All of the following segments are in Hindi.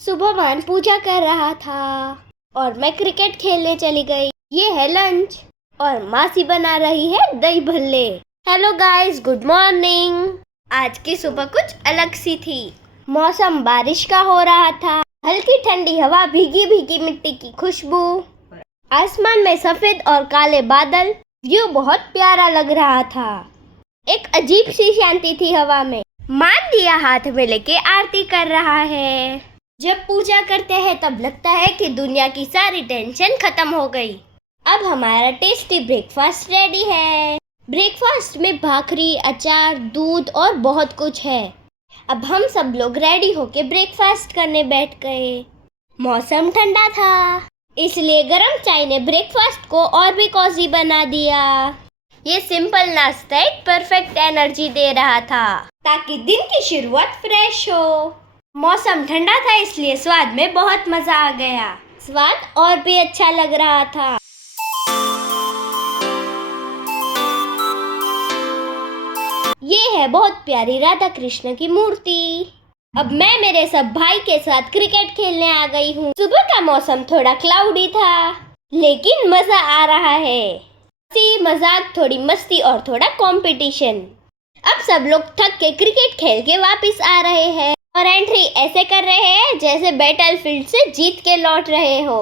सुबहमान पूजा कर रहा था और मैं क्रिकेट खेलने चली गई। ये है लंच और मासी बना रही है दही भल्ले। Hello guys, good morning. आज की सुबह कुछ अलग सी थी। मौसम बारिश का हो रहा था, हल्की ठंडी हवा, भीगी भीगी मिट्टी की खुशबू, आसमान में सफेद और काले बादल। व्यू बहुत प्यारा लग रहा था। एक अजीब सी शांति थी हवा में। मान दिया हाथ में लेके आरती कर रहा है। जब पूजा करते हैं तब लगता है कि दुनिया की सारी टेंशन खत्म हो गई। अब हमारा टेस्टी ब्रेकफास्ट रेडी है। ब्रेकफास्ट में भाखरी, अचार, दूध और बहुत कुछ है। अब हम सब लोग रेडी होके ब्रेकफास्ट करने बैठ गए। मौसम ठंडा था, इसलिए गरम चाय ने ब्रेकफास्ट को और भी कॉजी बना दिया। ये सिंपल नाश्ता एक परफेक्ट एनर्जी दे रहा था ताकि दिन की शुरुआत फ्रेश हो। मौसम ठंडा था इसलिए स्वाद में बहुत मजा आ गया। स्वाद और भी अच्छा लग रहा था। ये है बहुत प्यारी राधा कृष्ण की मूर्ति। अब मैं मेरे सब भाई के साथ क्रिकेट खेलने आ गई हूँ। सुबह का मौसम थोड़ा क्लाउडी था, लेकिन मजा आ रहा है। हंसी मजाक, थोड़ी मस्ती और थोड़ा कंपटीशन। अब सब लोग थक के क्रिकेट खेल के वापस आ रहे हैं और एंट्री ऐसे कर रहे हैं जैसे बैटलफील्ड से जीत के लौट रहे हो।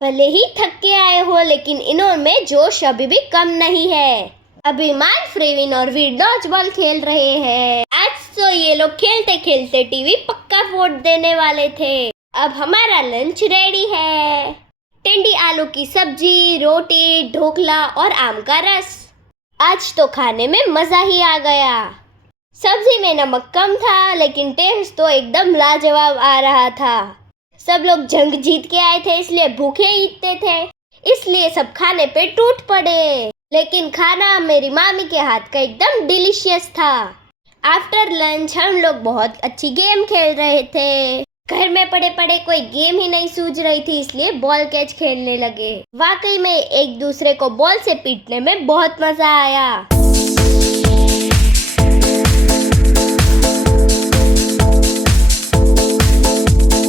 भले ही थक के आए हो, लेकिन इनमें जोश अभी भी कम नहीं है। अभिमान, फ्रेविन और वीर डॉज बॉल खेल रहे हैं। आज तो ये लोग खेलते खेलते टीवी पक्का फोड़ देने वाले थे। अब हमारा लंच रेडी है। टिंडी आलू की सब्जी, रोटी, ढोकला और आम का रस। आज तो खाने में मजा ही आ गया। सब्जी में नमक कम था, लेकिन टेस्ट तो एकदम लाजवाब आ रहा था। सब लोग जंग जीत के आए थे, इसलिए भूखे ही इतने थे, इसलिए सब खाने पे टूट पड़े। लेकिन खाना मेरी मामी के हाथ का एकदम डिलीशियस था। आफ्टर लंच हम लोग बहुत अच्छी गेम खेल रहे थे। घर में पड़े पड़े कोई गेम ही नहीं सूझ रही थी, इसलिए बॉल कैच खेलने लगे। वाकई में एक दूसरे को बॉल से पीटने में बहुत मजा आया।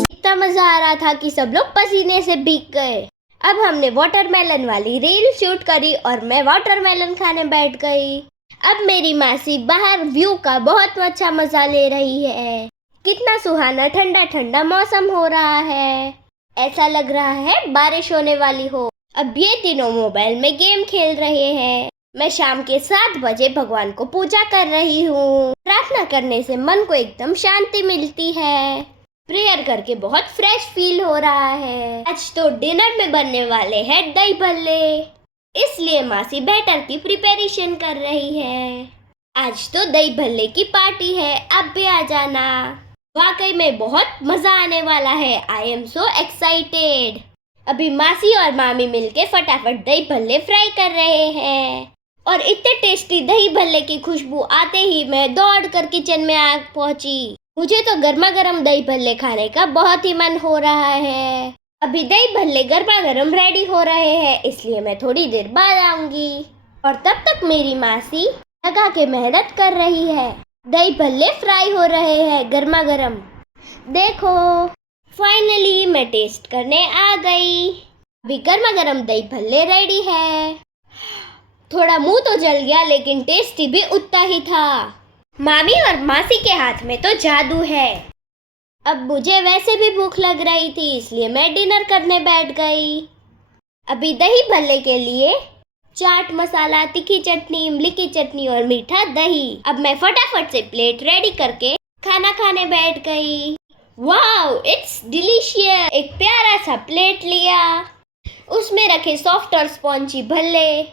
इतना मजा आ रहा था कि सब लोग पसीने से भीग गए। अब हमने वाटरमेलन वाली रील शूट करी और मैं वाटरमेलन खाने बैठ गई। अब मेरी मासी बाहर व्यू का बहुत अच्छा मजा ले रही है। कितना सुहाना ठंडा ठंडा मौसम हो रहा है। ऐसा लग रहा है बारिश होने वाली हो। अब ये तीनों मोबाइल में गेम खेल रहे हैं। मैं शाम के 7 बजे भगवान को पूजा कर रही हूँ। प्रार्थना करने से मन को एकदम शांति मिलती है। प्रेयर करके बहुत फ्रेश फील हो रहा है। आज तो डिनर में बनने वाले हैं दही भल्ले, इसलिए मासी बैटर की प्रिपरेशन कर रही है। आज तो दही भल्ले की पार्टी है, आप भी आ जाना। वाकई में बहुत मजा आने वाला है। I am so excited. अभी मासी और मामी मिलके फटाफट दही भल्ले फ्राई कर रहे हैं और इतने टेस्टी दही भल्ले की खुशबू आते ही मैं दौड़ कर किचन में आ पहुंची। मुझे तो गर्मा गर्म दही भल्ले खाने का बहुत ही मन हो रहा है। अभी दही भल्ले गर्मा गर्म रेडी हो रहे हैं, इसलिए मैं थोड़ी देर बाद आऊंगी। और तब तक मेरी मासी लगा के मेहनत कर रही है। दही भल्ले फ्राई हो रहे हैं गर्मा गर्म। देखो, फाइनली मैं टेस्ट करने आ गई। अभी गर्मा गर्म दही भल्ले रेडी है। थोड़ा मुंह तो जल गया, लेकिन टेस्टी भी उतना ही था। मामी और मासी के हाथ में तो जादू है। अब मुझे वैसे भी भूख लग रही थी, इसलिए मैं डिनर करने बैठ गई। अभी दही भल्ले के लिए चाट मसाला, तीखी चटनी, इमली की चटनी और मीठा दही। अब मैं फटाफट से प्लेट रेडी करके खाना खाने बैठ गई। Wow, it's delicious. एक प्यारा सा प्लेट लिया, उसमें रखे सॉफ्ट और स्पॉन्जी भल्ले,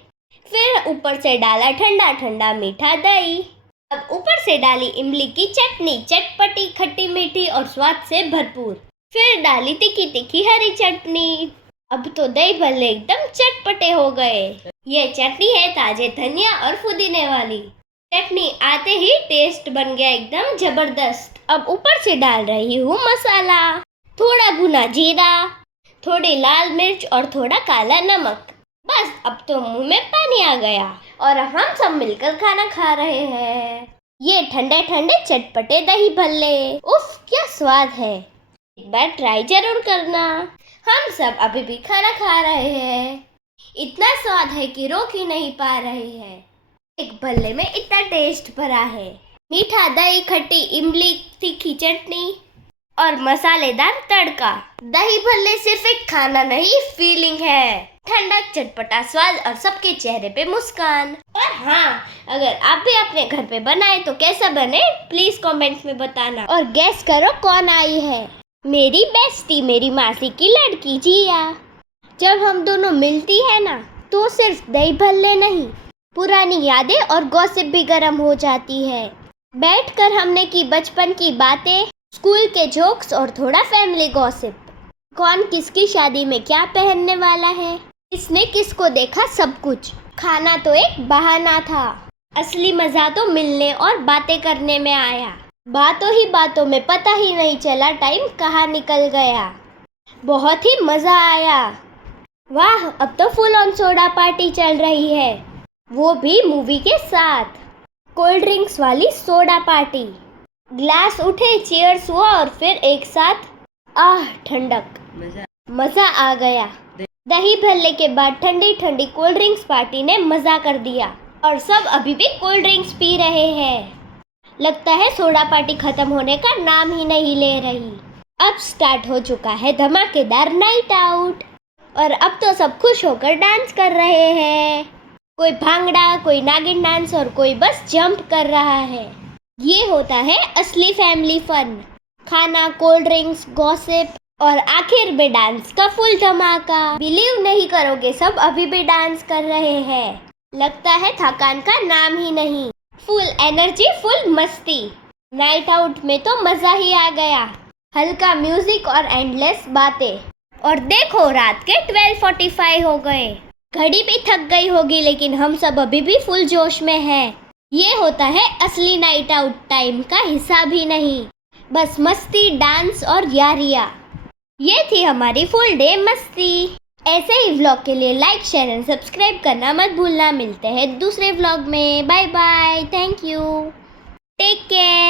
फिर ऊपर से डाला ठंडा ठंडा मीठा दही। अब ऊपर से डाली इमली की चटनी, चटपटी, खट्टी मीठी और स्वाद से भरपूर। फिर डाली तीखी तीखी हरी चटनी। अब तो दही भल्ले एकदम चटपटे हो गए। ये चटनी है ताजे धनिया और पुदीने वाली। चटनी आते ही टेस्ट बन गया एकदम जबरदस्त। अब ऊपर से डाल रही हूँ मसाला, थोड़ा भुना जीरा, थोड़ी लाल मिर्च और थोड़ा काला नमक। बस अब तो मुंह में पानी आ गया और हम सब मिलकर खाना खा रहे हैं। ये ठंडे ठंडे चटपटे दही भल्ले, उफ क्या स्वाद है। एक बार ट्राई जरूर करना। हम सब अभी भी खाना खा रहे हैं। इतना स्वाद है कि रोक ही नहीं पा रहे हैं। एक भल्ले में इतना टेस्ट भरा है। मीठा दही, खट्टी इमली, तीखी चटनी और मसालेदार तड़का। दही भल्ले सिर्फ एक खाना नहीं, फीलिंग है। ठंडक, चटपटा स्वाद और सबके चेहरे पे मुस्कान। और हाँ, अगर आप भी अपने घर पे बनाए तो कैसा बने प्लीज कमेंट में बताना। और गेस करो कौन आई है? मेरी बेस्टी, मेरी मासी की लड़की जिया। जब हम दोनों मिलती है ना तो सिर्फ दही भल्ले नहीं, पुरानी यादें और गॉसिप भी गर्म हो जाती है। बैठकर हमने की बचपन की बातें, स्कूल के जोक्स और थोड़ा फैमिली गॉसिप। कौन किसकी शादी में क्या पहनने वाला है, किसने किसको देखा, सब कुछ। खाना तो एक बहाना था, असली मजा तो मिलने और बातें करने में आया। बातों ही बातों में पता ही नहीं चला टाइम कहाँ निकल गया। बहुत ही मजा आया। वाह, अब तो फुल ऑन सोडा पार्टी चल रही है, वो भी मूवी के साथ। कोल्ड ड्रिंक्स वाली सोडा पार्टी। ग्लास उठे, चीयर्स हुआ और फिर एक साथ आह ठंडक, मजा आ गया। दही भल्ले के बाद ठंडी ठंडी कोल्ड ड्रिंक्स पार्टी ने मजा कर दिया और सब अभी भी कोल्ड ड्रिंक्स पी रहे हैं। लगता है सोडा पार्टी खत्म होने का नाम ही नहीं ले रही। अब स्टार्ट हो चुका है धमाकेदार नाइट आउट और अब तो सब खुश होकर डांस कर रहे हैं। कोई भांगड़ा, कोई नागिन डांस और कोई बस जंप कर रहा है। ये होता है असली फैमिली फन। खाना, कोल्ड ड्रिंक्स, गॉसिप और आखिर में डांस का फुल धमाका। बिलीव नहीं करोगे, सब अभी भी डांस कर रहे हैं। लगता है थकान का नाम ही नहीं। फुल एनर्जी, फुल मस्ती। नाइट आउट में तो मजा ही आ गया। हल्का म्यूजिक और एंडलेस बातें। और देखो, रात के 12:45 हो गए। घड़ी भी थक गई होगी लेकिन हम सब अभी भी फुल जोश में हैं। ये होता है असली नाइट आउट, टाइम का हिसाब ही नहीं, बस मस्ती, डांस और यारियां। ये थी हमारी फुल डे मस्ती। ऐसे ही व्लॉग के लिए लाइक, शेयर एंड सब्सक्राइब करना मत भूलना। मिलते हैं दूसरे व्लॉग में। Bye bye, thank you, take care.